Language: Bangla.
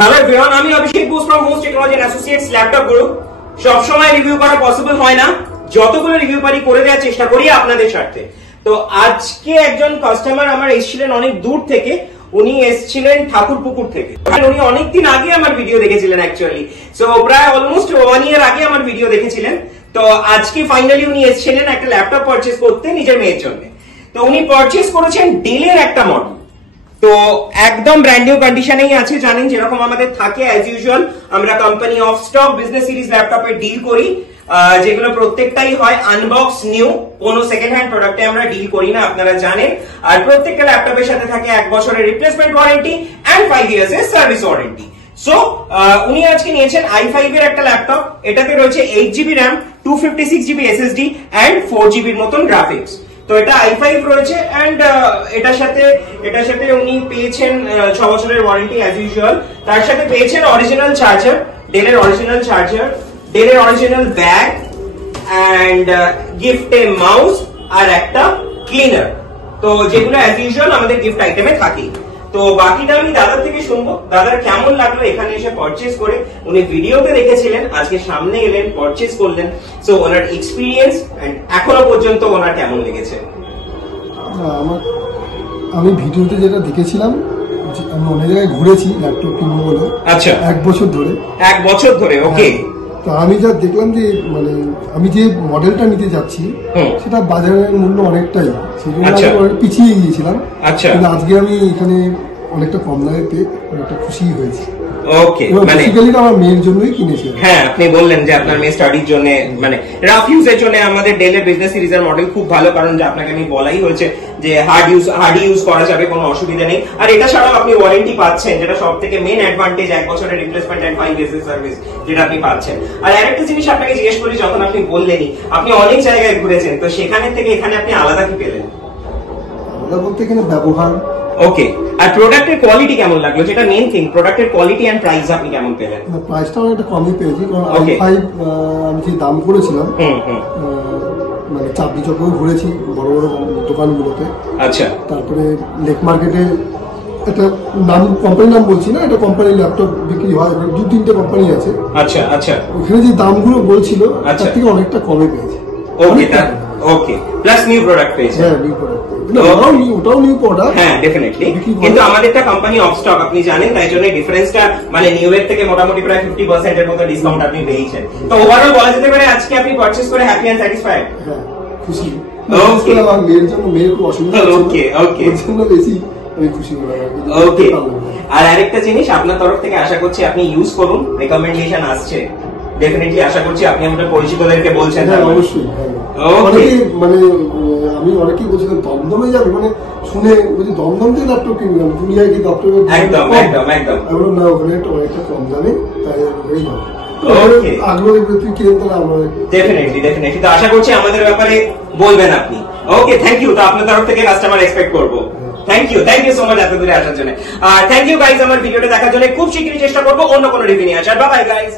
হ্যালো এভরিওয়ান, আমি Abhishek Ghosh from most technology and associates laptop group. সব সময় রিভিউ করা পসিবল হয় না, যতগুলো রিভিউ পারি করে দেওয়ার চেষ্টা করি আপনাদের স্বার্থে। তো আজকে একজন কাস্টমার আমার এসেছিলেন অনেক দূর থেকে, উনি এসেছিলেন ঠাকুরপুকুর থেকে। উনি অনেকদিন আগে আমার ভিডিও দেখেছিলেন অ্যাকচুয়ালি, সো প্রায় অলমোস্ট 1 ইয়ার আগে আমার ভিডিও দেখেছিলেন। তো আজকে ফাইনালি উনি এসেছিলেন একটা ল্যাপটপ পারচেজ করতে নিজের মেয়ের জন্য। তো উনি পারচেজ করেছেন ডেলের একটা মডেল, তো একদম ব্র্যান্ড নিউ কন্ডিশনেই আছে। জানেন যেরকম আমাদের থাকে অ্যাজ ইউজুয়াল, আমরা company of stock business series ল্যাপটপে ডিল করি, যেগুলো প্রত্যেকটাই হয় আনবক্স নিউ, কোনো সেকেন্ড হ্যান্ড প্রোডাক্টে আমরা ডিল করি না, আপনারা জানেন। আর প্রত্যেকটা ল্যাপটপের সাথে থাকে 1 বছরের রিপ্লেসমেন্ট ওয়ারেন্টি এন্ড 5 ইয়ার্স এর সার্ভিস ওয়ারেন্টি। সো উনি আজকে নিয়েছেন i5 এর একটা ল্যাপটপ। এটাতে রয়েছে 8GB RAM, 256GB SSD and 4GB এর মতন গ্রাফিক্স। তো এটা i5 রয়েছে এন্ড এটার সাথে উনি পেয়েছেন 6 বছরের ওয়ারেন্টি অ্যাজ ইউজুয়াল। তার সাথে পেয়েছেন অরিজিনাল চার্জার, ডেলের অরিজিনাল চার্জার, ডেলের original bag and gift a mouse আর একটা ক্লিনার। তো যেগুলো অ্যাজ ইউজুয়াল আমাদের গিফট আইটেমে থাকে। তো বাকিটা আমি দাদার থেকে শুনবো, দাদার কেমন লাগলো এখানে এসে পারচেজ করে। উনি ভিডিওতে দেখেছিলেন, আজকে সামনে এলেন, পারচেজ করলেন। সো ওনার এক্সপিরিয়েন্স এন্ড এখনো পর্যন্ত ওনার কেমন লেগেছে। আমি ভিডিওতে যেটা দেখেছিলাম, আমি অনেক জায়গায় ঘুরেছি ল্যাপটপ কিনবো বলে। আচ্ছা, 1 বছর ধরে। 1 বছর ধরে, ওকে। তো আমি যা দেখলাম যে মানে আমি যে মডেলটা নিতে যাচ্ছি সেটা বাজারের মূল্য অনেকটাই, সেজন্য আমি অনেক পিছিয়ে গিয়েছিলাম। আচ্ছা, কিন্তু আজকে আমি এখানে অনেকটা কম দামে পেয়ে অনেকটা খুশি হয়েছি। ওকে, মানে আমার মেয়ের জন্যই কিনেছি। হ্যাঁ, আপনি বললেন যে আপনার মেয়ে স্টাডির জন্য, মানে রাফ ইউজের জন্য আমাদের ডেলের বিজনেস সিরিজের মডেল খুব ভালো, কারণ যে আপনাকে আমি বলাই হয়েছে যে হার্ড ইউজ করা যাবে, কোনো অসুবিধা নেই। আর এটা ছাড়াও আপনি ওয়ারেন্টি পাচ্ছেন, যেটা সব থেকে মেন অ্যাডভান্টেজ, 1 বছরের রিপ্লেসমেন্ট এন্ড 5 ইয়ার্স সার্ভিস যেটা আপনি পাচ্ছেন। আর আরেকটা জিনিস আপনাকে জিজ্ঞেস করি, যখন আপনি বললেনই আপনি অনেক জায়গায় ঘুরেছেন, তো সেখানে থেকে এখানে আপনি আলাদা কি পেলেন? আলাদা বলতে এখানে ব্যবহার। ওকে, আর প্রোডাক্টের কোয়ালিটি কেমন লাগলো, যেটা মেইন থিং, প্রোডাক্টের কোয়ালিটি এন্ড প্রাইস আপনি কেমন পেলেন? প্রাইসটা অনেকটা কমই পেয়েছি, কারণ i5 আমি যে দাম করেছিলাম, মানে চাবড়ি চকেও ঘুরেছি বড় বড় দোকানগুলোতে। আচ্ছা, তারপরে লেক মার্কেটে একটা নাম, কোম্পানির নাম বলছি না, এটা কোম্পানির ল্যাপটপ বিক্রি হয়, 2-3টে কোম্পানি আছে। আচ্ছা আচ্ছা, ওখানে যে দামগুলো বলছিল তার থেকে অনেকটা কমে পেয়েছি। ওকে, ওকে, প্লাস নিউ প্রোডাক্ট পেয়েছে। হ্যাঁ, নিউ প্রোডাক্ট, ওটাও নিউ প্রোডাক্ট। হ্যাঁ, ডেফিনেটলি। কিন্তু আমাদেরটা কোম্পানি অফ স্টক, আপনি জানেন, তাই জন্য ডিফারেন্সটা মানে নিউ এর থেকে মোটামুটি প্রায় 50% এর মতো ডিসকাউন্ট আপনি পেয়েছেন। তো ওভারঅল বলা যেতে পারে আজকে আপনি পারচেজ করে হ্যাপি এন্ড স্যাটিসফাইড? হ্যাঁ, খুশি। ওকে, আমার মেয়ের জন্য, মেয়ের খুব অসুবিধা হচ্ছে। ওকে ওকে, এর জন্য বেশি আমি খুশি হলাম। ওকে, আর আরেকটা জিনিস আপনার তরফ থেকে আশা করছি আপনি ইউজ করুন, রেকমেন্ডেশন আসছে, ডেফিনেটলি আশা করছি আপনি আমাদের পরিচিতদেরকে বলছেন। হ্যাঁ, অবশ্যই। মানে আমি অনেকেই বলছিলাম দমদমে যাবে, মানে শুনে বলছি দমদম থেকে ল্যাপটপ কিনলাম, দুনিয়ায় কি ল্যাপটপ একদম একদম একদম, না ওখানে অনেকটা কম দামে, তাই ওখানেই যাবো। আগ্রহী তুই কিনেন তাহলে আমরা ডেফিনেটলি। তো আশা করছি আমাদের ব্যাপারে বলবেন আপনি। ওকে, থ্যাংক ইউ। তো আপনার তরফ থেকে কাস্টমার এক্সপেক্ট করবো। থ্যাংক ইউ সো মাচ এত দূরে আসার জন্য। আর থ্যাংক ইউ গাইজ আমার ভিডিওটা দেখার জন্য। খুব শীঘ্রই চেষ্টা করবো অন্য কোনো রিভিউ নিয়ে আসার। Bye bye guys.